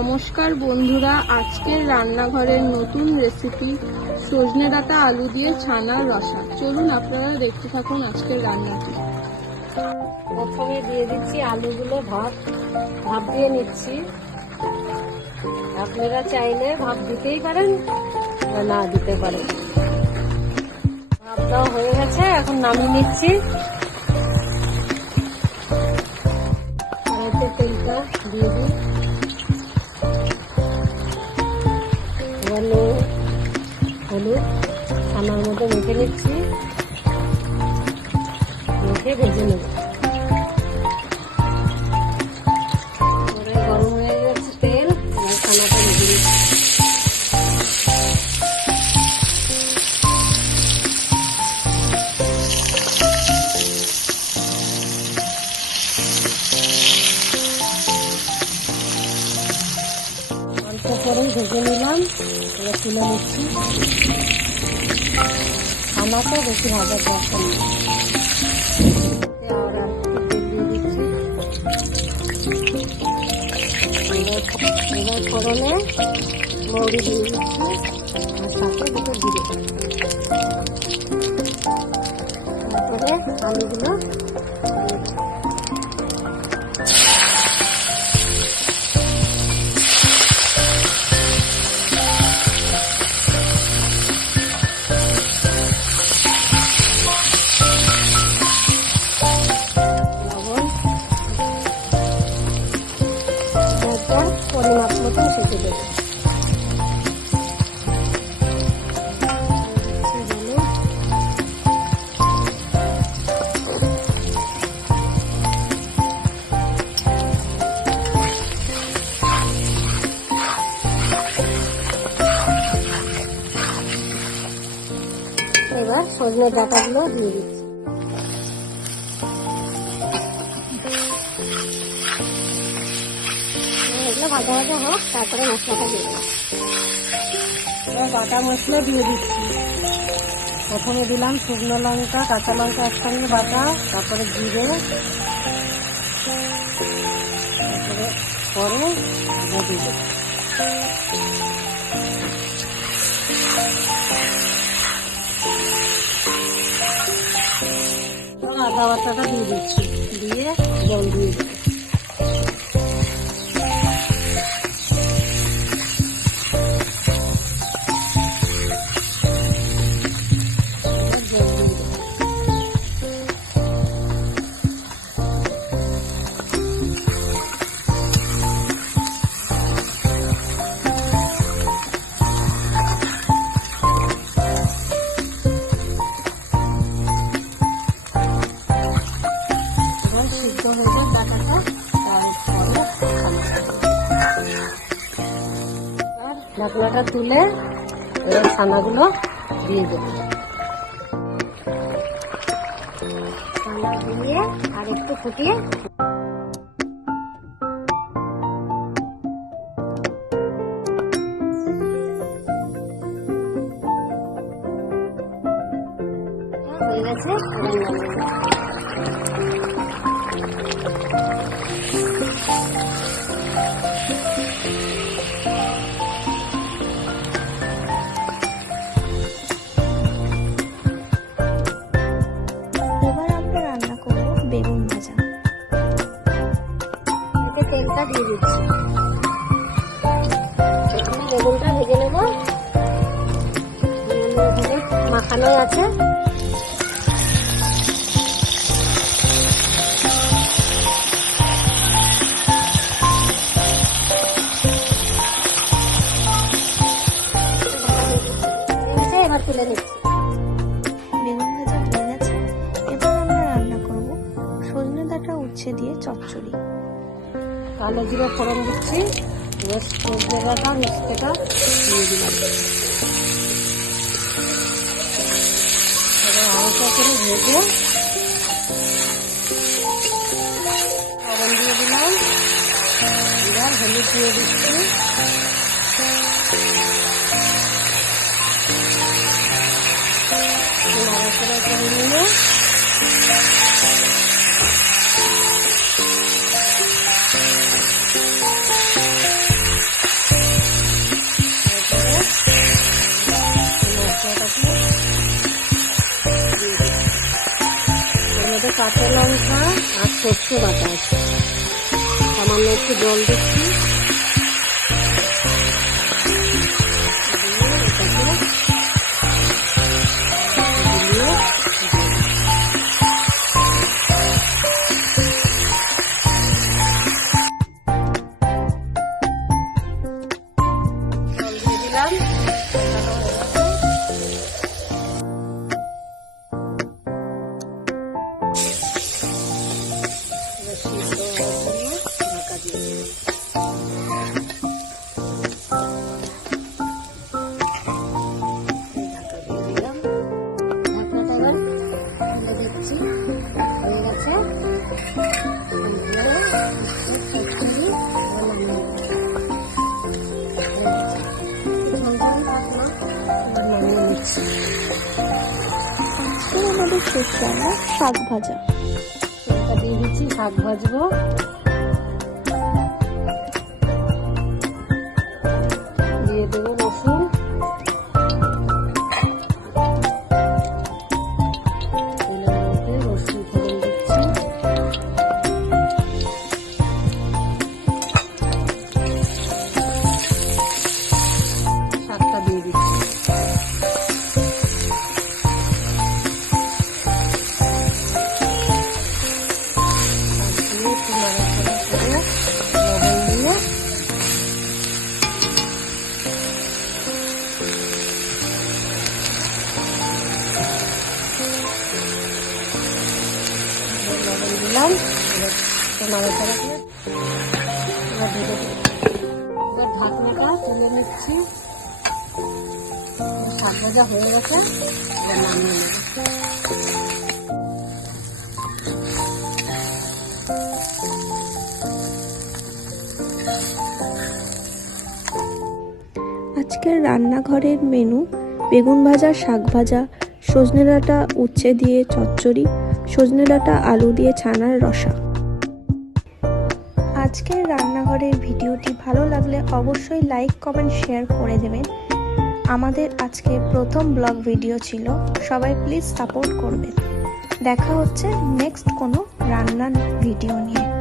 নমস্কার বন্ধুরা, আজকের রান্নাঘরের নতুন রেসিপি সজনে ডাঁটা আলু দিয়ে ছানার রসা। চলুন আপনারা দেখতে থাকুন আজকের রান্নাটি। প্রথমে দিয়ে দিচ্ছি আলুগুলো ভাত। ভাপ দিয়ে নিচ্ছি। আপনারা চাইলে ভাপ দিতেই পারেন না দিতে পারেন। দেওয়া হয়ে গেছে, এখন নামিয়ে নিচ্ছি। তেলটা দিয়ে দিই। হলুদ ছানার মধ্যে মেখে নিচ্ছি। মেখে ভেজে নেব। ভেজে নিচ্ছি। এবার তুলে নিচ্ছি। ছানাটা বেশি ভাজার দরকার দিচ্ছি। এবার মতন সেঁকে দেবো এবার সজনে ডাটাগুলো দিয়ে দিচ্ছি। এগুলো ভাজা ভাজা হোক, তারপরে মশলাটা দিয়ে দেবো বাটা মশলা দিয়ে দিচ্ছি। প্রথমে দিলাম শুকনো লঙ্কা, কাঁচা লঙ্কা একসঙ্গে বাটা, তারপরে জিরে পরে দিয়ে আদা বাটাটা দিয়ে দিচ্ছি। দিয়ে জল দিয়ে দেবো এবার ঢাকনাটা তুলে এবার ছানাগুলো দিয়ে দেবো। ছানা দিয়ে আর একটু ফুটিয়ে হয়ে গেছে। তেলটা দিয়ে দিচ্ছি। বেগুনটা ভেজে নেব। বেগুনের মাখানো আছে। তুলে নিচ্ছি বেগুন ভাজা হয়ে গেছে এবার আমরা রান্না করব সজনে ডাঁটা উচ্ছে দিয়ে চচ্চড়ি। কালো জিরে ফোড়ন দিচ্ছি। এবার সজনে ডাঁটা মিষ্টিটা দিয়ে দিলাম। এবার হালকা করে ভেজে ফোড়ন দিয়ে দিলাম। এবার হলুদ দিয়ে দিচ্ছি। কাঁচা লঙ্কা আর সর্ষে বাটা আছে। সামান্য একটু জল দিচ্ছি। দিলাম আমাদের শেষ রান্না শাক ভাজা। তেলটা দিয়ে দিচ্ছি শাক ভাজবো। ভাজা হয়ে গেছে। আজকের রান্নাঘরের মেনু, বেগুন ভাজা, শাক ভাজা, সজনে ডাঁটা উচ্ছে দিয়ে চচ্চড়ি, সজনে ডাঁটা আলু দিয়ে ছানার রসা। আজকের রান্নাঘরের ভিডিওটি ভালো লাগলে অবশ্যই লাইক, কমেন্ট, শেয়ার করে দেবেন। আমাদের আজকে প্রথম ব্লগ ভিডিও ছিল। সবাই প্লিজ সাপোর্ট করবেন। দেখা হচ্ছে নেক্সট কোনো রান্নার ভিডিও নিয়ে।